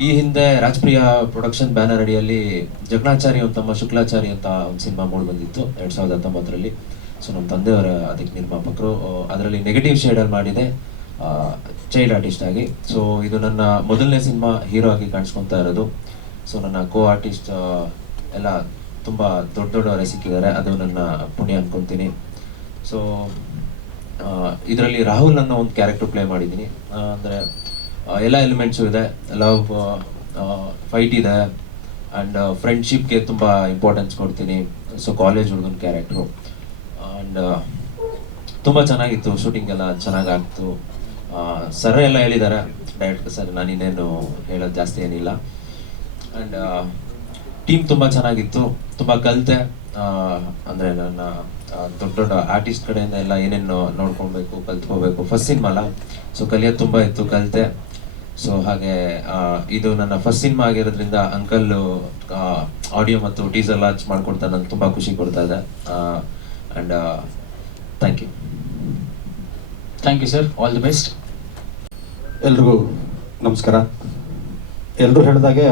ಈ ಹಿಂದೆ ರಾಜಪ್ರಿಯ production banner ಅಡಿಯಲ್ಲಿ ಜಗ್ನಾಚಾರಿ ತಮ್ಮ ಶುಕ್ಲಾಚಾರಿ ಅಂತ ಒಂದು ಸಿನಿಮಾ ಮೂಡಿ ಬಂದಿತ್ತು ಎರಡ್ ಸಾವಿರದ ಹತ್ತೊಂಬತ್ತರಲ್ಲಿ. ಸೊ, ನಮ್ಮ ತಂದೆಯವರ ಅದಕ್ಕೆ ನಿರ್ಮಾಪಕರು. ಅದರಲ್ಲಿ ನೆಗೆಟಿವ್ ಶೇಡಲ್ಲಿ ಮಾಡಿದೆ ಚೈಲ್ಡ್ ಆರ್ಟಿಸ್ಟ್ ಆಗಿ. ಸೊ, ಇದು ನನ್ನ ಮೊದಲನೇ ಸಿನಿಮಾ ಹೀರೋ ಆಗಿ ಕಾಣಿಸ್ಕೊತಾ ಇರೋದು. ಸೊ, ನನ್ನ ಕೋ ಆರ್ಟಿಸ್ಟ್ ಎಲ್ಲ ತುಂಬ ದೊಡ್ಡ ದೊಡ್ಡವರೇ ಸಿಕ್ಕಿದ್ದಾರೆ. ಅದು ನನ್ನ ಪುಣ್ಯ ಅನ್ಕೊಂತೀನಿ. ಸೊ ಇದರಲ್ಲಿ ರಾಹುಲ್ ಅನ್ನೋ ಒಂದು ಕ್ಯಾರೆಕ್ಟರ್ ಪ್ಲೇ ಮಾಡಿದ್ದೀನಿ. ಅಂದ್ರೆ ಎಲ್ಲ ಎಲಿಮೆಂಟ್ಸು ಇದೆ. ಲವ್ ಫೈಟ್ ಇದೆ. ಆ್ಯಂಡ್ ಫ್ರೆಂಡ್ಶಿಪ್ಗೆ ತುಂಬ ಇಂಪಾರ್ಟೆನ್ಸ್ ಕೊಡ್ತೀನಿ. ಸೊ ಕಾಲೇಜ್ ಹುಡುಗನ ಕ್ಯಾರೆಕ್ಟ್ರು ಆ್ಯಂಡ್ ತುಂಬ ಚೆನ್ನಾಗಿತ್ತು. ಶೂಟಿಂಗ್ ಎಲ್ಲ ಚೆನ್ನಾಗಿ ಆಗ್ತು ಸರ್ ಎಲ್ಲ ಹೇಳಿದ್ದಾರೆ ಡೈರೆಕ್ಟರ್ ಸರ್ ನಾನು ಇನ್ನೇನು ಹೇಳೋದು ಜಾಸ್ತಿ ಏನಿಲ್ಲ. ಆ್ಯಂಡ್ ಟೀಮ್ ತುಂಬ ಚೆನ್ನಾಗಿತ್ತು. ತುಂಬ ಕಲಿತೆ. ಅಂದರೆ ನನ್ನ ದೊಡ್ಡ ದೊಡ್ಡ ಆರ್ಟಿಸ್ಟ್ ಕಡೆಯಿಂದ ಎಲ್ಲ ಏನೇನು ನೋಡ್ಕೊಳ್ಬೇಕು ಕಲ್ತ್ಕೋಬೇಕು ಫಸ್ಟ್ ಸಿನಿಮಾ ಅಲ್ಲ. ಸೊ ಕಲಿಯೋದು ತುಂಬ ಇತ್ತು, ಕಲಿತೆ. ಸೊ ಹಾಗೆ ಇದು ನನ್ನ ಫಸ್ಟ್ ಸಿನಿಮಾ ಆಗಿರೋದ್ರಿಂದ ಅಂಕಲ್ ಆಡಿಯೋ ಮತ್ತು ಟೀಸರ್ ಲಾಂಚ್ ಮಾಡ್ಕೊಡ್ತಾ ನಂಗೆ ತುಂಬ ಖುಷಿ ಕೊಡ್ತಾ ಇದೆ. And thank you thank you sir all the best ಎಲ್ರಿಗೂ ನಮಸ್ಕಾರ. ಎಲ್ಲರೂ ಹೇಳಿದಾಗೆ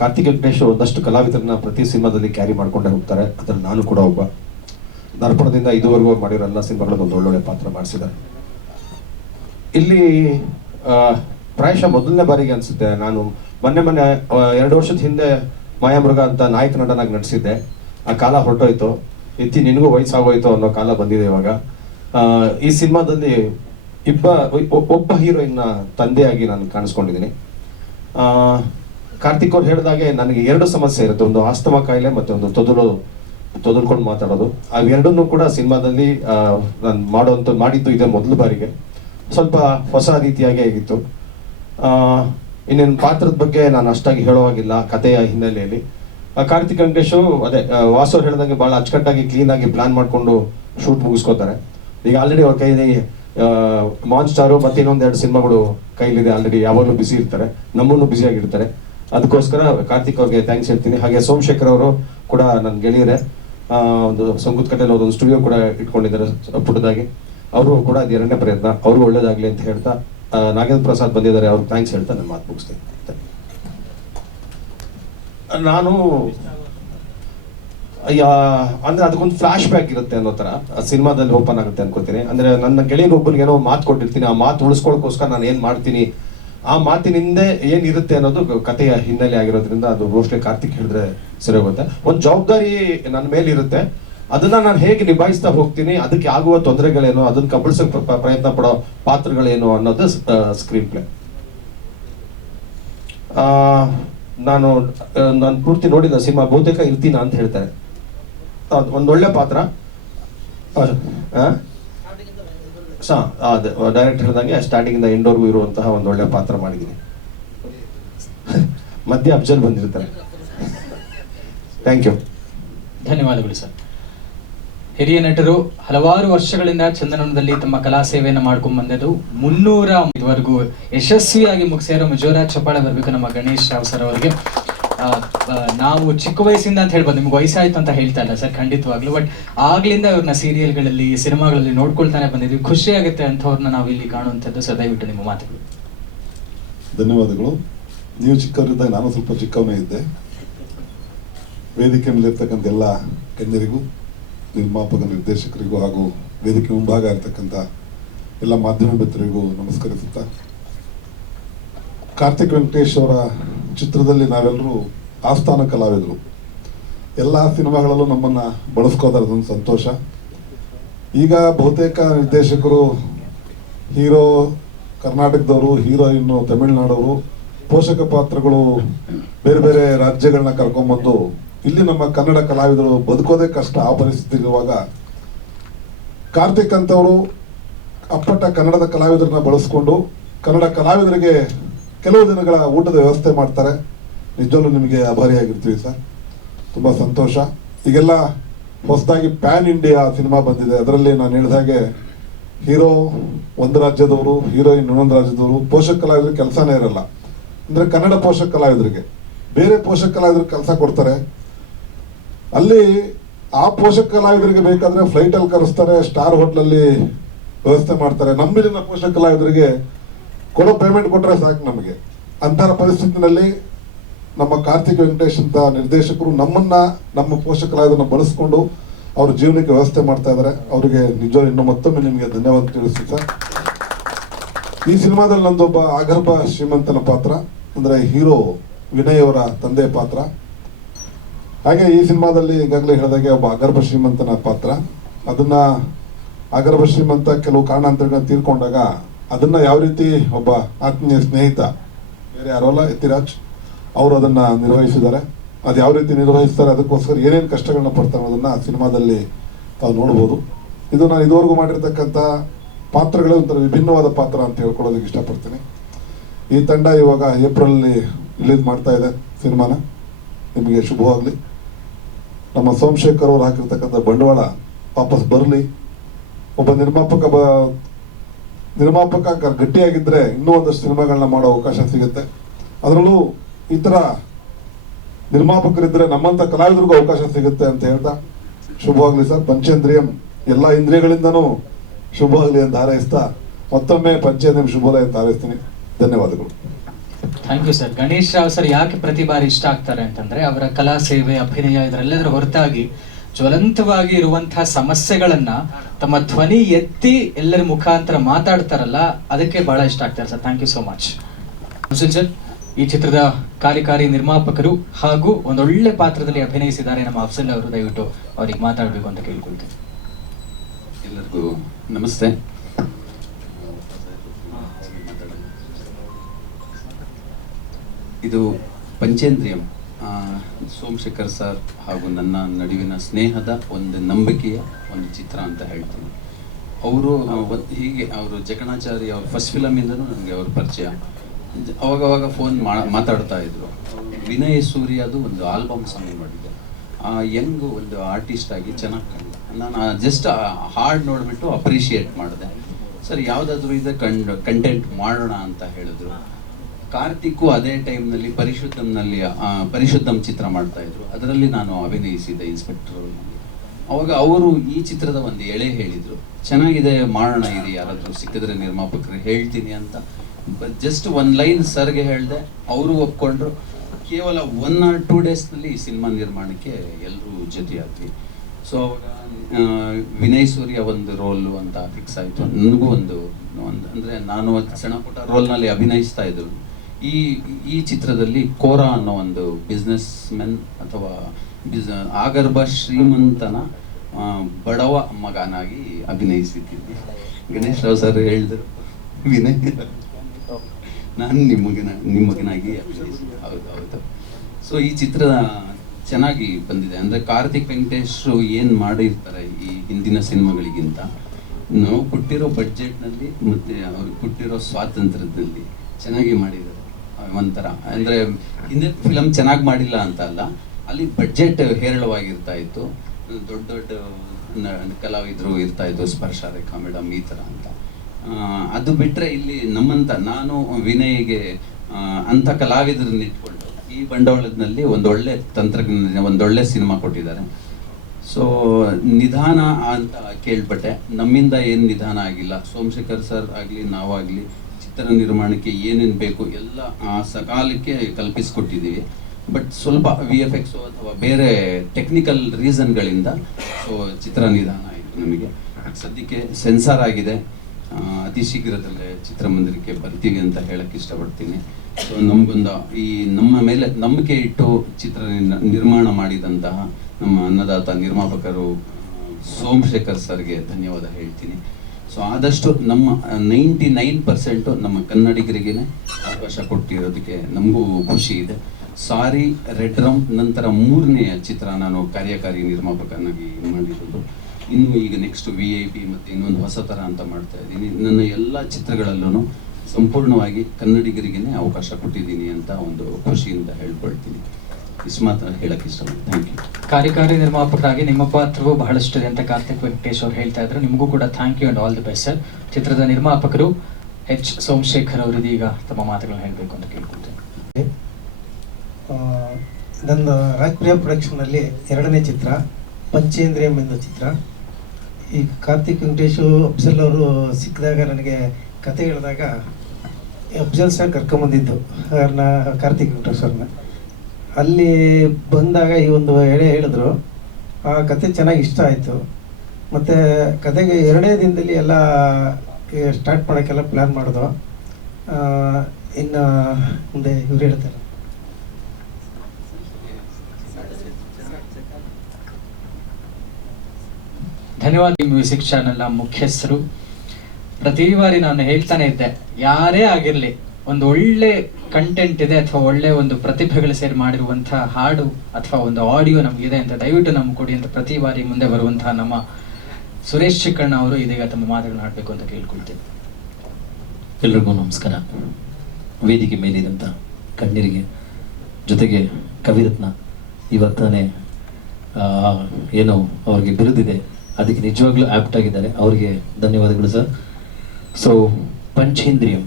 ಕಾರ್ತಿಕ್ ವೆಂಕಟೇಶ್ ಒಂದಷ್ಟು ಕಲಾವಿದರನ್ನ ಪ್ರತಿ ಸಿನಿಮಾದಲ್ಲಿ ಕ್ಯಾರಿ ಮಾಡ್ಕೊಂಡೇ ಹೋಗ್ತಾರೆ. ಅದರಲ್ಲಿ ನಾನು ಕೂಡ ಒಬ್ಬ. ದರ್ಪಣದಿಂದ ಇದುವರೆಗೂ ಅವ್ರು ಮಾಡಿರೋ ಎಲ್ಲ ಸಿನಿಮಾಗಳಲ್ಲಿ ಒಂದು ಒಳ್ಳೊಳ್ಳೆ ಪಾತ್ರ ಮಾಡಿಸಿದ್ದಾರೆ. ಇಲ್ಲಿ ಆ, ಪ್ರಾಯಶಃ ಮೊದಲನೇ ಬಾರಿಗೆ ಅನಿಸುತ್ತೆ. ನಾನು ಮೊನ್ನೆ ಮೊನ್ನೆ ಎರಡು ವರ್ಷದ ಹಿಂದೆ ಮಾಯಾಮೃಗ ಅಂತ ನಾಯಕ ನಟನಾಗಿ ನಟಿಸಿದ್ದೆ. ಆ ಕಾಲ ಹೊರಟೋಯ್ತು. ಇತ್ತಿ ನಿನಗೂ ವಯಸ್ಸಾಗೋಯ್ತು ಅನ್ನೋ ಕಾಲ ಬಂದಿದೆ ಇವಾಗ. ಈ ಸಿನಿಮಾದಲ್ಲಿ ಇಬ್ಬ ಒಬ್ಬ ಹೀರೋಯಿನ್ನ ತಂದೆಯಾಗಿ ನಾನು ಕಾಣಿಸ್ಕೊಂಡಿದ್ದೀನಿ. ಕಾರ್ತಿಕ್ ಅವ್ರು ಹೇಳಿದಾಗೆ ನನಗೆ ಎರಡು ಸಮಸ್ಯೆ ಇರುತ್ತೆ. ಒಂದು ಆಸ್ತಮ ಕಾಯಿಲೆ ಮತ್ತು ಒಂದು ತೊದಲು, ತೊದಲ್ಕೊಂಡು ಮಾತಾಡೋದು. ಅವೆರಡನ್ನೂ ಕೂಡ ಸಿನಿಮಾದಲ್ಲಿ ನಾನು ಮಾಡೋಂಥ ಮಾಡಿದ್ದು ಇದೆ ಮೊದಲ ಬಾರಿಗೆ. ಸ್ವಲ್ಪ ಹೊಸ ರೀತಿಯಾಗೇ ಆಗಿತ್ತು. ಇನ್ನೇನು ಪಾತ್ರದ ಬಗ್ಗೆ ನಾನು ಅಷ್ಟಾಗಿ ಹೇಳುವಾಗಿಲ್ಲ, ಕಥೆಯ ಹಿನ್ನೆಲೆಯಲ್ಲಿ. ಕಾರ್ತಿಕ್ ವೆಂಕಟೇಶು, ಅದೇ ವಾಸು ಅವ್ರು ಹೇಳ್ದಂಗೆ ಭಾಳ ಅಚ್ಚುಕಟ್ಟಾಗಿ ಕ್ಲೀನ್ ಆಗಿ ಪ್ಲಾನ್ ಮಾಡಿಕೊಂಡು ಶೂಟ್ ಮುಗಿಸ್ಕೋತಾರೆ. ಈಗ ಆಲ್ರೆಡಿ ಅವ್ರ ಕೈಲಿ ಮಾನ್ಸ್ಟಾರು ಮತ್ತೆ ಇನ್ನೊಂದೆರಡು ಸಿನಿಮಾಗಳು ಕೈಲಿದೆ ಆಲ್ರೆಡಿ ಯಾವಾಗಲೂ ಬಿಸಿ ಇರ್ತಾರೆ, ನಮ್ಮನ್ನು ಬ್ಯುಸಿ ಆಗಿರ್ತಾರೆ. ಅದಕ್ಕೋಸ್ಕರ ಕಾರ್ತಿಕ್ ಅವ್ರಿಗೆ ಥ್ಯಾಂಕ್ಸ್ ಹೇಳ್ತೀನಿ. ಹಾಗೆ ಸೋಮಶೇಖರ್ ಅವರು ಕೂಡ ನನ್ನ ಗೆಳೆಯರೆ ಒಂದು ಒಂದು ಸಂಗುತ್ಕಟ್ಟೆಯಲ್ಲಿ ಒಂದು ಸ್ಟುಡಿಯೋ ಕೂಡ ಇಟ್ಕೊಂಡಿದ್ದಾರೆ ಪುಟ್ಟದಾಗಿ ಅವರು ಕೂಡ ಅದು ಎರಡನೇ ಪ್ರಯತ್ನ. ಅವ್ರಿಗೂ ಒಳ್ಳೇದಾಗ್ಲಿ ಅಂತ ಹೇಳ್ತಾ ನಾಗೇಂದ್ರ ಪ್ರಸಾದ್ ಬಂದಿದ್ದಾರೆ, ಅವ್ರಿಗೆ ಥ್ಯಾಂಕ್ಸ್ ಹೇಳ್ತಾ ನನ್ನ ಮಾತು ಮುಗಿಸ್ತೀನಿ. ನಾನು ಅಂದ್ರೆ ಅದಕ್ಕೊಂದು ಫ್ಲಾಶ್ ಬ್ಯಾಕ್ ಇರುತ್ತೆ ಅನ್ನೋ ತರ ಸಿನಿಮಾದಲ್ಲಿ ಓಪನ್ ಆಗುತ್ತೆ ಅನ್ಕೋತೀನಿ. ಅಂದ್ರೆ ನನ್ನ ಗೆಳೆಯನೊಬ್ಬನಿಗೆ ಏನೋ ಮಾತು ಕೊಟ್ಟಿರ್ತೀನಿ, ಆ ಮಾತು ಉಳಿಸ್ಕೊಳ್ಳೋಕೋಸ್ಕರ ನಾನು ಏನ್ ಮಾಡ್ತೀನಿ, ಆ ಮಾತಿನಿಂದ ಏನಿರುತ್ತೆ ಅನ್ನೋದು ಕಥೆಯ ಹಿನ್ನೆಲೆ ಆಗಿರೋದ್ರಿಂದ ಅದು ಮೋಸ್ಟ್ಲಿ ಕಾರ್ತಿಕ್ ಹೇಳಿದ್ರೆ ಸರಿ ಹೋಗುತ್ತೆ. ಒಂದು ಜವಾಬ್ದಾರಿ ನನ್ನ ಮೇಲೆ ಇರುತ್ತೆ ಅದನ್ನ ನಾನು ಹೇಗೆ ನಿಭಾಯಿಸ್ತಾ ಹೋಗ್ತೀನಿ, ಅದಕ್ಕೆ ಆಗುವ ತೊಂದರೆಗಳೇನು, ಅದನ್ನ ಕಬಳಿಸಕ್ ಪ್ರ- ಪ್ರಯತ್ನ ಪಡೋ ಪಾತ್ರಗಳೇನು ಅನ್ನೋದು ಸ್ಕ್ರೀನ್ ಪ್ಲೇ ನಾನು ನಾನು ಪೂರ್ತಿ ನೋಡಿದ ಸಿನಿಮಾ ಬಹುತೇಕ ಇರ್ತೀನ ಅಂತ ಹೇಳ್ತಾರೆ. ಅದು ಒಂದು ಒಳ್ಳೆ ಪಾತ್ರ. ಡೈರೆಕ್ಟ್ ಹೇಳಿದಂಗೆ ಸ್ಟಾರ್ಟಿಂಗ್ ಇಂದ ಎಂಡೋರ್ಗೂ ಇರುವಂತಹ ಒಂದು ಒಳ್ಳೆ ಪಾತ್ರ ಮಾಡಿದ್ದೀನಿ. ಮಧ್ಯ ಅಬ್ಜಲ್ ಬಂದಿರ್ತಾರೆ. ಥ್ಯಾಂಕ್ ಯು ಧನ್ಯವಾದಗಳು ಸರ್. ಹಿರಿಯ ನಟರು ಹಲವಾರು ವರ್ಷಗಳಿಂದ ಚಂದನದಲ್ಲಿ ತಮ್ಮ ಕಲಾ ಸೇವೆಯನ್ನು ಮಾಡ್ಕೊಂಡು ಬಂದದ್ದು. ಮುನ್ನೂರ ಇದುವರೆಗೂ ಯಶಸ್ವಿಯಾಗಿ ಮುಗಿಸಿರೋ ಮುಜೋರಾಜ್ ಚಪ್ಪಾಳೆ ಬರಬೇಕು ನಮ್ಮ ಗಣೇಶ್ ರಾವ್ ಸರ್ ಅವರಿಗೆ. ನಾವು ಚಿಕ್ಕ ವಯಸ್ಸಿಂದ ಅಂತ ಹೇಳ್ಬೋದು, ನಿಮ್ಗೆ ವಯಸ್ಸಾಯ್ತು ಅಂತ ಹೇಳ್ತಾ ಇಲ್ಲ ಸರ್ ಖಂಡಿತವಾಗ್ಲೂ. ಬಟ್ ಆಗ್ಲಿಂದ ಅವ್ರನ್ನ ಸೀರಿಯಲ್ಗಳಲ್ಲಿ, ಸಿನಿಮಾಗಳಲ್ಲಿ ನೋಡ್ಕೊಳ್ತಾನೆ ಬಂದಿದ್ವಿ. ಖುಷಿ ಆಗುತ್ತೆ ಅಂಥವ್ರನ್ನ ನಾವು ಇಲ್ಲಿ ಕಾಣುವಂಥದ್ದು ಸರ್ ದಯವಿಟ್ಟು ನಿಮ್ಮ ಮಾತುಗಳು. ಧನ್ಯವಾದಗಳು. ನೀವು ಚಿಕ್ಕವರಿದ್ದಾಗ ನಾನು ಸ್ವಲ್ಪ ಚಿಕ್ಕವನೇ ಇದ್ದೆ. ವೇದಿಕೆ ಮೇಲಿರ್ತಕ್ಕಂಥ ಎಲ್ಲ ಗಣ್ಯರಿಗೂ. ನಿರ್ಮಾಪಕ, ನಿರ್ದೇಶಕರಿಗೂ ಹಾಗೂ ವೇದಿಕೆ ಮುಂಭಾಗ ಇರತಕ್ಕಂಥ ಎಲ್ಲ ಮಾಧ್ಯಮ ಮಿತ್ರರಿಗೂ ನಮಸ್ಕರಿಸುತ್ತಾ. ಕಾರ್ತಿಕ್ ವೆಂಕಟೇಶ್ ಅವರ ಚಿತ್ರದಲ್ಲಿ ನಾವೆಲ್ಲರೂ ಆಸ್ಥಾನ ಕಲಾವಿದರು. ಎಲ್ಲ ಸಿನಿಮಾಗಳಲ್ಲೂ ನಮ್ಮನ್ನು ಬಳಸ್ಕೋತಾರೆ ಅದೊಂದು ಸಂತೋಷ. ಈಗ ಬಹುತೇಕ ನಿರ್ದೇಶಕರು, ಹೀರೋ ಕರ್ನಾಟಕದವರು ಹೀರೋಯಿನ್ನು ತಮಿಳುನಾಡವರು, ಪೋಷಕ ಪಾತ್ರಗಳು ಬೇರೆ ಬೇರೆ ರಾಜ್ಯಗಳನ್ನ ಕರ್ಕೊಂಬಂದು ಇಲ್ಲಿ ನಮ್ಮ ಕನ್ನಡ ಕಲಾವಿದರು ಬದುಕೋದೇ ಕಷ್ಟ. ಆ ಪರಿಸ್ಥಿತಿ ಇರುವಾಗ ಕಾರ್ತಿಕ್ ಅಂತವರು ಅಪ್ಪಟ ಕನ್ನಡದ ಕಲಾವಿದರನ್ನ ಬಳಸ್ಕೊಂಡು ಕನ್ನಡ ಕಲಾವಿದರಿಗೆ ಕೆಲವು ದಿನಗಳ ಊಟದ ವ್ಯವಸ್ಥೆ ಮಾಡ್ತಾರೆ. ನಿಜವಲ್ಲೂ ನಿಮಗೆ ಆಭಾರಿಯಾಗಿರ್ತೀವಿ ಸರ್. ತುಂಬ ಸಂತೋಷ. ಈಗೆಲ್ಲ ಹೊಸದಾಗಿ ಪ್ಯಾನ್ ಇಂಡಿಯಾ ಸಿನಿಮಾ ಬಂದಿದೆ. ಅದರಲ್ಲಿ ನಾನು ಹೇಳಿದ ಹಾಗೆ ಹೀರೋ ಒಂದು ರಾಜ್ಯದವರು, ಹೀರೋಯಿನ್ ಇನ್ನೊಂದು ರಾಜ್ಯದವರು, ಪೋಷಕ ಕಲಾವಿದರಿಗೆ ಕೆಲಸನೇ ಇರಲ್ಲ. ಅಂದ್ರೆ ಕನ್ನಡ ಪೋಷಕ ಕಲಾವಿದರಿಗೆ. ಬೇರೆ ಪೋಷಕ ಕಲಾವಿದರಿಗೆ ಕೆಲಸ ಕೊಡ್ತಾರೆ. ಅಲ್ಲಿ ಆ ಪೋಷಕ ಕಲಾವಿದರಿಗೆ ಬೇಕಾದ್ರೆ ಫ್ಲೈಟ್ ಅಲ್ಲಿ ಕರೆಸ್ತಾರೆ ಸ್ಟಾರ್ ಹೋಟ್ಲಲ್ಲಿ ವ್ಯವಸ್ಥೆ ಮಾಡ್ತಾರೆ. ನಮ್ಮಲ್ಲಿನ ಪೋಷಕ ಕಲಾವಿದರಿಗೆ ಕೊಡೋ ಪೇಮೆಂಟ್ ಕೊಟ್ಟರೆ ಸಾಕು ನಮಗೆ. ಅಂತಹ ಪರಿಸ್ಥಿತಿನಲ್ಲಿ ನಮ್ಮ ಕಾರ್ತಿಕ್ ವೆಂಕಟೇಶ್ ಅಂತ ನಿರ್ದೇಶಕರು ನಮ್ಮನ್ನ, ನಮ್ಮ ಪೋಷಕ ಕಲಾವಿದರನ್ನ ಬಳಸ್ಕೊಂಡು ಅವ್ರ ಜೀವನಕ್ಕೆ ವ್ಯವಸ್ಥೆ ಮಾಡ್ತಾ ಇದ್ದಾರೆ. ಅವರಿಗೆ ನಿಜ ಇನ್ನು ಮತ್ತೊಮ್ಮೆ ನಿಮಗೆ ಧನ್ಯವಾದ ತಿಳಿಸ್ತೀನಿ ಸರ್. ಈ ಸಿನಿಮಾದಲ್ಲಿ ನಂದೊಬ್ಬ ಆಗರ್ಭ ಶ್ರೀಮಂತನ ಪಾತ್ರ, ಅಂದ್ರೆ ಹೀರೋ ವಿನಯ್ ಅವರ ತಂದೆ ಪಾತ್ರ. ಹಾಗೆ ಈ ಸಿನಿಮಾದಲ್ಲಿ ಈಗಾಗಲೇ ಹೇಳಿದಾಗೆ ಒಬ್ಬ ಅಗರ್ಭ ಶ್ರೀಮಂತನ ಪಾತ್ರ. ಅದನ್ನ ಅಗರ್ಭ ಶ್ರೀಮಂತ ಕೆಲವು ಕಾರಣಾಂತರಗಳನ್ನ ತೀರ್ಕೊಂಡಾಗ ಅದನ್ನ ಯಾವ ರೀತಿ ಒಬ್ಬ ಆತ್ಮೀಯ ಸ್ನೇಹಿತ, ಬೇರೆ ಯಾರೋಲ್ಲ ಯತಿರಾಜ್ ಅವರು ಅದನ್ನ ನಿರ್ವಹಿಸಿದ್ದಾರೆ. ಅದು ಯಾವ ರೀತಿ ನಿರ್ವಹಿಸ್ತಾರೆ, ಅದಕ್ಕೋಸ್ಕರ ಏನೇನು ಕಷ್ಟಗಳನ್ನ ಪಡ್ತಾರೆ ಅನ್ನೋದನ್ನ ಸಿನಿಮಾದಲ್ಲಿ ತಾವು ನೋಡ್ಬೋದು. ಇದು ನಾನು ಇದುವರೆಗೂ ಮಾಡಿರ್ತಕ್ಕಂಥ ಪಾತ್ರಗಳೇ ಒಂಥರ ವಿಭಿನ್ನವಾದ ಪಾತ್ರ ಅಂತ ಹೇಳ್ಕೊಳ್ಳೋದಕ್ಕೆ ಇಷ್ಟಪಡ್ತೀನಿ. ಈ ತಂಡ ಇವಾಗ ಏಪ್ರಿಲಲ್ಲಿ ರಿಲೀಸ್ ಮಾಡ್ತಾ ಇದೆ ಸಿನಿಮಾನ. ನಿಮಗೆ ಶುಭವಾಗಲಿ. ನಮ್ಮ ಸೋಮಶೇಖರ್ ಅವರು ಹಾಕಿರ್ತಕ್ಕಂಥ ಬಂಡವಾಳ ವಾಪಸ್ ಬರಲಿ. ಒಬ್ಬ ನಿರ್ಮಾಪಕ ಬ, ನಿರ್ಮಾಪಕ ಗಟ್ಟಿಯಾಗಿದ್ದರೆ ಇನ್ನೂ ಒಂದಷ್ಟು ಸಿನಿಮಾಗಳನ್ನ ಮಾಡೋ ಅವಕಾಶ ಸಿಗುತ್ತೆ. ಅದರಲ್ಲೂ ಈ ಥರ ನಿರ್ಮಾಪಕರಿದ್ದರೆ ನಮ್ಮಂಥ ಕಲಾವಿದರಿಗೂ ಅವಕಾಶ ಸಿಗುತ್ತೆ ಅಂತ ಹೇಳ್ತಾ, ಶುಭವಾಗಲಿ ಸರ್. ಪಂಚೇಂದ್ರಿಯಂ ಎಲ್ಲ ಇಂದ್ರಿಯಗಳಿಂದನೂ ಶುಭವಾಗಲಿ ಅಂತ ಹಾರೈಸ್ತಾ ಮತ್ತೊಮ್ಮೆ ಪಂಚೇಂದ್ರಿಯಂ ಶುಭೋದಯ ಅಂತ ಹಾರೈಸ್ತೀನಿ. ಧನ್ಯವಾದಗಳು. Thank you sir Ganesh Rao sir ಯಾಕೆ ಪ್ರತಿ ಬಾರಿ ಇಷ್ಟ ಆಗ್ತಾರೆ ಅಂತಂದ್ರೆ ಅವರ ಕಲಾ ಸೇವೆ, ಅಭಿನಯ ಇದರೆಲ್ಲದರ ಹೊರತಾಗಿ ಜ್ವಲಂತವಾಗಿ ಇರುವಂತಹ ಸಮಸ್ಯೆಗಳನ್ನ ತಮ್ಮ ಧ್ವನಿ ಎತ್ತಿ ಎಲ್ಲರ ಮುಖಾಂತರ ಮಾತಾಡ್ತಾರಲ್ಲ, ಅದಕ್ಕೆ ಬಹಳ ಇಷ್ಟ ಆಗ್ತಾರೆ sir. Thank you so much sir ಈ ಚಿತ್ರದ ಕಾರ್ಯಕಾರಿ ನಿರ್ಮಾಪಕರು ಹಾಗೂ ಒಂದೊಳ್ಳೆ ಪಾತ್ರದಲ್ಲಿ ಅಭಿನಯಿಸಿದ್ದಾರೆ ನಮ್ಮ ಅಫ್ಸಲ್ ಅವರು. ದಯವಿಟ್ಟು ಅವ್ರಿಗೆ ಮಾತಾಡಬೇಕು ಅಂತ ಕೇಳ್ಕೊಳ್ತೀನಿ. ಎಲ್ಲರಿಗೂ ನಮಸ್ತೆ. ಇದು ಪಂಚೇಂದ್ರಿಯಂ. ಸೋಮಶೇಖರ್ ಸರ್ ಹಾಗೂ ನನ್ನ ನಡುವಿನ ಸ್ನೇಹದ ಒಂದು ನಂಬಿಕೆಯ ಒಂದು ಚಿತ್ರ ಅಂತ ಹೇಳ್ತೀನಿ. ಅವರು ಹೀಗೆ ಅವರು ಜಕಣಾಚಾರಿ ಅವ್ರ ಫಸ್ಟ್ ಫಿಲಮಿಂದನೂ ನನಗೆ ಅವ್ರ ಪರಿಚಯ. ಅವಾಗವಾಗ ಫೋನ್ ಮಾತಾಡ್ತಾ ಇದ್ರು. ವಿನಯ್ ಸೂರ್ಯದು ಒಂದು ಆಲ್ಬಮ್ ಸಾಂಗ್ ಮಾಡಿದ್ದೆ. ಆ ಯಂಗ್ ಒಂದು ಆರ್ಟಿಸ್ಟ್ ಆಗಿ ಚೆನ್ನಾಗಿ ಕಂಡು ನಾನು ಜಸ್ಟ್ ಹಾಡ್ ನೋಡಿಬಿಟ್ಟು ಅಪ್ರಿಷಿಯೇಟ್ ಮಾಡಿದೆ. ಸರ್, ಯಾವುದಾದ್ರೂ ಇದೆ ಕಂಡ್ ಕಂಟೆಂಟ್ ಮಾಡೋಣ ಅಂತ ಹೇಳಿದ್ರು. ಕಾರ್ತಿಕ್ಕು ಅದೇ ಟೈಮ್ನಲ್ಲಿ ಪರಿಶುದ್ಧಂನಲ್ಲಿ ಪರಿಶುದ್ಧಂ ಚಿತ್ರ ಮಾಡ್ತಾ ಇದ್ರು. ಅದರಲ್ಲಿ ನಾನು ಅಭಿನಯಿಸಿದ್ದೆ ಇನ್ಸ್ಪೆಕ್ಟರ್ ಅವಾಗ ಅವರು ಈ ಚಿತ್ರದ ಒಂದು ಎಳೆ ಹೇಳಿದ್ರು. ಚೆನ್ನಾಗಿದೆ ಮಾಡೋಣ ಇದೆ ಯಾರಾದ್ರೂ ಸಿಕ್ಕಿದ್ರೆ ನಿರ್ಮಾಪಕರು ಹೇಳ್ತೀನಿ ಅಂತ. ಜಸ್ಟ್ ಒನ್ ಲೈನ್ ಸರ್ಗೆ ಹೇಳಿದೆ. ಅವರು ಒಪ್ಕೊಂಡ್ರು. ಕೇವಲ ಒನ್ ಆರ್ ಟೂ ಡೇಸ್ನಲ್ಲಿ ಈ ಸಿನಿಮಾ ನಿರ್ಮಾಣಕ್ಕೆ ಎಲ್ಲರೂ ಜೊತೆಯಾದ್ವಿ. ಸೊ ಅವಾಗ ವಿನಯ್ ಸೂರ್ಯ ಒಂದು ರೋಲು ಅಂತ ಫಿಕ್ಸ್ ಆಯಿತು. ನನಗೂ ಒಂದು ಒಂದು, ಅಂದರೆ ನಾನು ಸಣ್ಣ ಪುಟ್ಟ ರೋಲ್ನಲ್ಲಿ ಅಭಿನಯಿಸ್ತಾ ಇದ್ರು. ಈ ಈ ಚಿತ್ರದಲ್ಲಿ ಕೋರಾ ಅನ್ನೋ ಒಂದು ಬಿಸ್ನೆಸ್ ಮೆನ್ ಅಥವಾ ಬಿಸ್ ಆಗರ್ಭ ಶ್ರೀಮಂತನ ಬಡವ ಮಗನಾಗಿ ಅಭಿನಯಿಸಿದ್ದೀನಿ ಗಣೇಶ್ ರಾವ್ ಸರ್ ಹೇಳಿದ್ರು. ವಿನಯ್. ನಾನು ನಿಮಗಿನ ನಿಮಗಿನಾಗಿ ಅಭಿನಯಿಸಿದ್ದೆ. ಹೌದು ಹೌದು. ಸೊ ಈ ಚಿತ್ರ ಚೆನ್ನಾಗಿ ಬಂದಿದೆ. ಅಂದರೆ ಕಾರ್ತಿಕ್ ವೆಂಕಟೇಶ್ ಏನು ಮಾಡಿರ್ತಾರೆ ಈ ಹಿಂದಿನ ಸಿನಿಮಾಗಳಿಗಿಂತ? ನಾವು ಕೊಟ್ಟಿರೋ ಬಡ್ಜೆಟ್ನಲ್ಲಿ ಮತ್ತು ಅವ್ರಿಗೆ ಕೊಟ್ಟಿರೋ ಸ್ವಾತಂತ್ರ್ಯದಲ್ಲಿ ಚೆನ್ನಾಗಿ ಮಾಡಿದ್ದಾರೆ ಒಂಥರ. ಅಂದರೆ ಹಿಂದಿನ ಫಿಲಮ್ ಚೆನ್ನಾಗಿ ಮಾಡಿಲ್ಲ ಅಂತ ಅಲ್ಲ, ಅಲ್ಲಿ ಬಡ್ಜೆಟ್ ಹೇರಳವಾಗಿರ್ತಾ ಇತ್ತು. ದೊಡ್ಡ ದೊಡ್ಡ ಕಲಾವಿದರು ಇರ್ತಾ ಇದ್ದು ಸ್ಪರ್ಶ ರೇಖಾ ಮೇಡಮ್ ಈ ಥರ ಅಂತ. ಅದು ಬಿಟ್ಟರೆ ಇಲ್ಲಿ ನಮ್ಮಂತ, ನಾನು ವಿನಯ್ಗೆ ಅಂಥ ಕಲಾವಿದರನ್ನ ಇಟ್ಕೊಂಡು ಈ ಬಂಡವಾಳದಲ್ಲಿ ಒಂದೊಳ್ಳೆ ತಂತ್ರಜ್ಞಾನ ಒಂದೊಳ್ಳೆ ಸಿನಿಮಾ ಕೊಟ್ಟಿದ್ದಾರೆ. ಸೊ ನಿಧಾನ ಅಂತ ಕೇಳ್ಪಟ್ಟೆ. ನಮ್ಮಿಂದ ಏನು ನಿಧಾನ ಆಗಿಲ್ಲ. ಸೋಮಶೇಖರ್ ಸರ್ ಆಗಲಿ ನಾವಾಗಲಿ ಚಿತ್ರ ನಿರ್ಮಾಣಕ್ಕೆ ಏನೇನು ಬೇಕು ಎಲ್ಲ ಆ ಸಕಾಲಕ್ಕೆ ಕಲ್ಪಿಸಿಕೊಟ್ಟಿದ್ದೀವಿ. ಬಟ್ ಸ್ವಲ್ಪ ವಿ ಎಫ್ ಎಕ್ಸು ಅಥವಾ ಬೇರೆ ಟೆಕ್ನಿಕಲ್ ರೀಸನ್ಗಳಿಂದ ಸೊ ಚಿತ್ರ ನಿಧಾನ ಆಯಿತು ನಮಗೆ. ಸದ್ಯಕ್ಕೆ ಸೆನ್ಸಾರ್ ಆಗಿದೆ. ಅತಿ ಶೀಘ್ರದಲ್ಲೇ ಚಿತ್ರಮಂದಿರಕ್ಕೆ ಬರ್ತೀವಿ ಅಂತ ಹೇಳಕ್ಕೆ ಇಷ್ಟಪಡ್ತೀನಿ. ಸೊ ನಮಗೊಂದು ಈ ನಮ್ಮ ಮೇಲೆ ನಂಬಿಕೆ ಇಟ್ಟು ಚಿತ್ರ ನಿರ್- ನಿರ್ಮಾಣ ಮಾಡಿದಂತಹ ನಮ್ಮ ಅನ್ನದಾತ ನಿರ್ಮಾಪಕರು ಸೋಮಶೇಖರ್ ಸರ್ಗೆ ಧನ್ಯವಾದ ಹೇಳ್ತೀನಿ. ಸೊ ಆದಷ್ಟು ನಮ್ಮ ನೈಂಟಿ ನೈನ್ ಪರ್ಸೆಂಟು ನಮ್ಮ ಕನ್ನಡಿಗರಿಗೆ ಅವಕಾಶ ಕೊಟ್ಟಿರೋದಕ್ಕೆ ನಮಗೂ ಖುಷಿ ಇದೆ. ಸಾರಿ, ರೆಡ್ ರಮ್ ನಂತರ ಮೂರನೆಯ ಚಿತ್ರ ನಾನು ಕಾರ್ಯಕಾರಿ ನಿರ್ಮಾಪಕನಾಗಿ ಮಾಡಿರೋದು. ಇನ್ನು ಈಗ ನೆಕ್ಸ್ಟ್ ವಿ ಐ ಪಿ ಮತ್ತು ಇನ್ನೊಂದು ಹೊಸ ಥರ ಅಂತ ಮಾಡ್ತಾ ಇದ್ದೀನಿ. ನನ್ನ ಎಲ್ಲ ಚಿತ್ರಗಳಲ್ಲೂ ಸಂಪೂರ್ಣವಾಗಿ ಕನ್ನಡಿಗರಿಗೇ ಅವಕಾಶ ಕೊಟ್ಟಿದ್ದೀನಿ ಅಂತ ಒಂದು ಖುಷಿಯಿಂದ ಹೇಳ್ಕೊಳ್ತೀನಿ. ಇಷ್ಟು ಮಾತ್ರ ಹೇಳಕ್ಕೆ ಇಷ್ಟ ಥ್ಯಾಂಕ್ ಯು ಕಾರ್ಯಕಾರಿ ನಿರ್ಮಾಪಕರಾಗಿ ನಿಮ್ಮ ಪಾತ್ರವೂ ಬಹಳಷ್ಟು ಇದೆ ಅಂತ ಕಾರ್ತಿಕ್ ವೆಂಕಟೇಶ್ ಅವರು ಹೇಳ್ತಾ ಇದ್ರು. ನಿಮಗೂ ಕೂಡ thank you and all the best sir ಚಿತ್ರದ ನಿರ್ಮಾಪಕರು ಎಚ್ ಸೋಮಶೇಖರ್ ಅವರು ಇದೀಗ ತಮ್ಮ ಮಾತುಗಳನ್ನ ಹೇಳಬೇಕು ಅಂತ ಕೇಳ್ಕೊಳ್ತೇನೆ. ಆ, ನನ್ನ ರಾಜ್ಪ್ರಿಯ ಪ್ರೊಡಕ್ಷನ್ನಲ್ಲಿ ಎರಡನೇ ಚಿತ್ರ ಪಂಚೇಂದ್ರಿಯಂ ಎಂಬ ಚಿತ್ರ. ಈ ಕಾರ್ತಿಕ್ ವೆಂಕಟೇಶು ಅಫ್ಜಲ್ ಅವರು ಸಿಕ್ಕಿದಾಗ ನನಗೆ ಕತೆ ಹೇಳಿದಾಗ ಈ ಅಫ್ಜಲ್ ಸರ್ ಕರ್ಕೊಂಬಂದಿದ್ದು ಅವ್ರನ್ನ ಕಾರ್ತಿಕ್ ವೆಂಕಟೇಶ್ ಅವ್ರನ್ನ ಅಲ್ಲಿ ಬಂದಾಗ ಈ ಒಂದು ಎಳೆ ಹೇಳಿದ್ರು, ಆ ಕತೆ ಚೆನ್ನಾಗಿ ಇಷ್ಟ ಆಯಿತು. ಮತ್ತು ಕತೆಗೆ ಎರಡೇ ದಿನದಲ್ಲಿ ಎಲ್ಲ ಸ್ಟಾರ್ಟ್ ಮಾಡೋಕ್ಕೆಲ್ಲ ಪ್ಲ್ಯಾನ್ ಮಾಡಿದ್ರು ಇನ್ನು ಮುಂದೆ ಇವ್ರು ಹೇಳ್ತಾರೆ. ಧನ್ಯವಾದ ಮ್ಯೂಸಿಕ್ ಚಾನೆಲ್ನ ಮುಖ್ಯಸ್ಥರು. ಪ್ರತಿ ಬಾರಿ ನಾನು ಹೇಳ್ತಾನೆ ಇದ್ದೆ, ಯಾರೇ ಆಗಿರಲಿ ಒಂದು ಒಳ್ಳೆ ಕಂಟೆಂಟ್ ಇದೆ ಅಥವಾ ಒಳ್ಳೆ ಒಂದು ಪ್ರತಿಭೆಗಳು ಸೇರಿ ಮಾಡಿರುವಂತಹ ಹಾಡು ಅಥವಾ ಒಂದು ಆಡಿಯೋ ನಮಗಿದೆ ಅಂತ ದಯವಿಟ್ಟು ನಮ್ಗೆ ಕೊಡಿ ಅಂತ ಪ್ರತಿ ಬಾರಿ ಮುಂದೆ ಬರುವಂತಹ ನಮ್ಮ ಸುರೇಶ್ ಚಿಕ್ಕಣ್ಣ ಅವರು ಇದೀಗ ತಮ್ಮ ಮಾತುಗಳನ್ನ ಆಡಬೇಕು ಅಂತ ಕೇಳ್ಕೊಳ್ತೇವೆ ಎಲ್ರಿಗೂ ನಮಸ್ಕಾರ. ವೇದಿಕೆ ಮೇಲಿದಂಥ ಕಣ್ಣೀರಿಗೆ ಜೊತೆಗೆ ಕವಿರತ್ನ ಇವತ್ತಾನೆ ಏನು ಅವ್ರಿಗೆ ಬಿರುದಿದೆ. ಅದಕ್ಕೆ ನಿಜವಾಗ್ಲೂ ಆ್ಯಪ್ಟ್ ಆಗಿದ್ದಾರೆ. ಅವರಿಗೆ ಧನ್ಯವಾದಗಳು ಸರ್. ಸೊ ಪಂಚೇಂದ್ರಿಯಂ.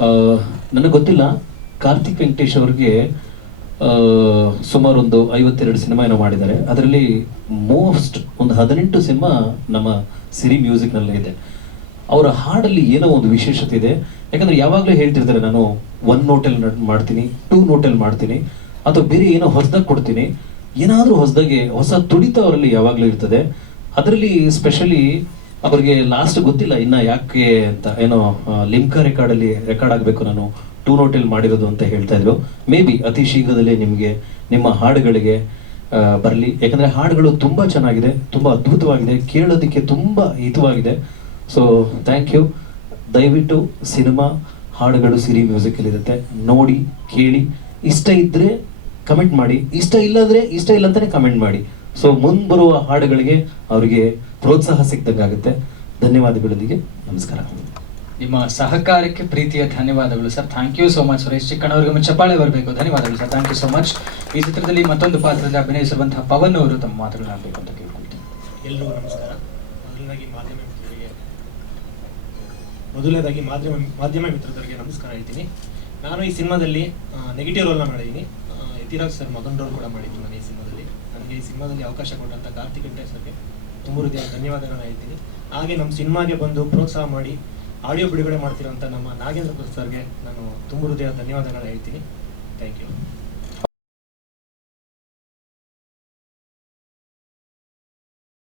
ನನಗೆ ಗೊತ್ತಿಲ್ಲ. ಕಾರ್ತಿಕ್ ವೆಂಕಟೇಶ್ ಅವ್ರಿಗೆ ಸುಮಾರು ಒಂದು ಐವತ್ತೆರಡು ಸಿನಿಮಾ ಏನೋ ಮಾಡಿದ್ದಾರೆ. ಅದರಲ್ಲಿ ಮೋಸ್ಟ್ ಒಂದು ಹದಿನೆಂಟು ಸಿನಿಮಾ ನಮ್ಮ ಸಿರಿ ಮ್ಯೂಸಿಕ್ನಲ್ಲೇ ಇದೆ. ಅವರ ಹಾಡಲ್ಲಿ ಏನೋ ಒಂದು ವಿಶೇಷತೆ ಇದೆ. ಯಾಕಂದ್ರೆ ಯಾವಾಗಲೂ ಹೇಳ್ತಿರ್ತಾರೆ, ನಾನು ಒನ್ ನೋಟಲ್ಲಿ ಮಾಡ್ತೀನಿ ಟೂ ನೋಟಲ್ಲಿ ಮಾಡ್ತೀನಿ, ಅಥವಾ ಬೇರೆ ಏನೋ ಹೊಸದಾಗಿ ಕೊಡ್ತೀನಿ. ಏನಾದರೂ ಹೊಸದಾಗಿ, ಹೊಸ ತುಡಿತ ಅವರಲ್ಲಿ ಯಾವಾಗಲೂ ಇರ್ತದೆ. ಅದರಲ್ಲಿ ಸ್ಪೆಷಲಿ ಅವ್ರಿಗೆ ಲಾಸ್ಟ್ ಗೊತ್ತಿಲ್ಲ ಇನ್ನ ಯಾಕೆ ಅಂತ. ಏನೋ ಲಿಮ್ಕಾ ರೆಕಾರ್ಡಲ್ಲಿ ರೆಕಾರ್ಡ್ ಆಗಬೇಕು ನಾನು ಟೂ ನೋಟಲ್ಲಿ ಮಾಡಿರೋದು ಅಂತ ಹೇಳ್ತಾ ಇದ್ರು. ಮೇ ಬಿ ಅತಿ ಶೀಘ್ರದಲ್ಲೇ ನಿಮಗೆ, ನಿಮ್ಮ ಹಾಡುಗಳಿಗೆ ಬರಲಿ. ಯಾಕಂದ್ರೆ ಹಾಡುಗಳು ತುಂಬಾ ಚೆನ್ನಾಗಿದೆ, ತುಂಬಾ ಅದ್ಭುತವಾಗಿದೆ, ಕೇಳೋದಕ್ಕೆ ತುಂಬಾ ಹಿತವಾಗಿದೆ. ಸೊ ಥ್ಯಾಂಕ್ ಯು ದಯವಿಟ್ಟು ಸಿನಿಮಾ ಹಾಡುಗಳು ಸಿರಿ ಮ್ಯೂಸಿಕಲ್ಲಿ ಇರುತ್ತೆ ನೋಡಿ, ಕೇಳಿ. ಇಷ್ಟ ಇದ್ರೆ ಕಮೆಂಟ್ ಮಾಡಿ ಇಷ್ಟ ಇಲ್ಲದ್ರೆ ಇಷ್ಟ ಇಲ್ಲ ಅಂತಾನೆ ಕಮೆಂಟ್ ಮಾಡಿ. ಸೊ ಮುಂದೆ ಬರುವ ಹಾಡುಗಳಿಗೆ ಅವರಿಗೆ ಪ್ರೋತ್ಸಾಹ ಸಿಕ್ದಂಗಾಗುತ್ತೆ. ಧನ್ಯವಾದಗಳೊಂದಿಗೆ ನಮಸ್ಕಾರ. ನಿಮ್ಮ ಸಹಕಾರಕ್ಕೆ ಪ್ರೀತಿಯ ಧನ್ಯವಾದಗಳು sir. Thank you so much Suresh ಚಿಕ್ಕಣ್ಣವ್ರಿಗೆ ಒಮ್ಮೆ ಚಪ್ಪಾಳೆ ಬರಬೇಕು. ಧನ್ಯವಾದಗಳು sir. Thank you so much ಈ ಚಿತ್ರದಲ್ಲಿ ಮತ್ತೊಂದು ಪಾತ್ರದಲ್ಲಿ ಅಭಿನಯಿಸಿರುವಂತಹ ಪವನ್ ಅವರು ತಮ್ಮ ಮಾತುಗಳನ್ನ ಆಡಬೇಕು ಅಂತ ಕೇಳ್ಕೊಳ್ತೀನಿ. ಎಲ್ಲರೂ ನಮಸ್ಕಾರ. ಮೊದಲನೇದಾಗಿ ಮಾಧ್ಯಮ ಮಿತ್ರರಿಗೆ ಮೊದಲನೇದಾಗಿ ಮಾಧ್ಯಮ ಮಾಧ್ಯಮ ಮಿತ್ರರಿಗೆ ನಮಸ್ಕಾರ ಹೇಳ್ತೀನಿ. ನಾನು ಈ ಸಿನಿಮಾದಲ್ಲಿ ನೆಗೆಟಿವ್ ರೋಲ್ನ ಮಾಡಿದ್ದೀನಿ. ಯತಿರಾಜ್ ಸರ್ ಮೊದಲ ರೋಲ್ ಕೂಡ ಮಾಡಿದ್ರು ನನಗೆ ಈ ಸಿನಿಮಾದಲ್ಲಿ. ನನಗೆ ಈ ಸಿನಿಮಾದಲ್ಲಿ ಅವಕಾಶ ಕೊಟ್ಟಂತ ಕಾರ್ತಿಕ್ ಸರ್ಗೆ ತುಂಬ ಹೃದಯ ಧನ್ಯವಾದಗಳನ್ನ ಹೇಳ್ತೀನಿ. ಹಾಗೆ ನಮ್ಮ ಸಿನಿಮಾಗೆ ಬಂದು ಪ್ರೋತ್ಸಾಹ ಮಾಡಿ ಆಡಿಯೋ ಬಿಡುಗಡೆ ಮಾಡ್ತಿರೋಂಥ ನಮ್ಮ ನಾಗೇಂದ್ರ ಸರ್ಗೆ ನಾನು ತುಂಬ ಹೃದಯ ಧನ್ಯವಾದಗಳನ್ನ ಹೇಳ್ತೀನಿ. Thank you.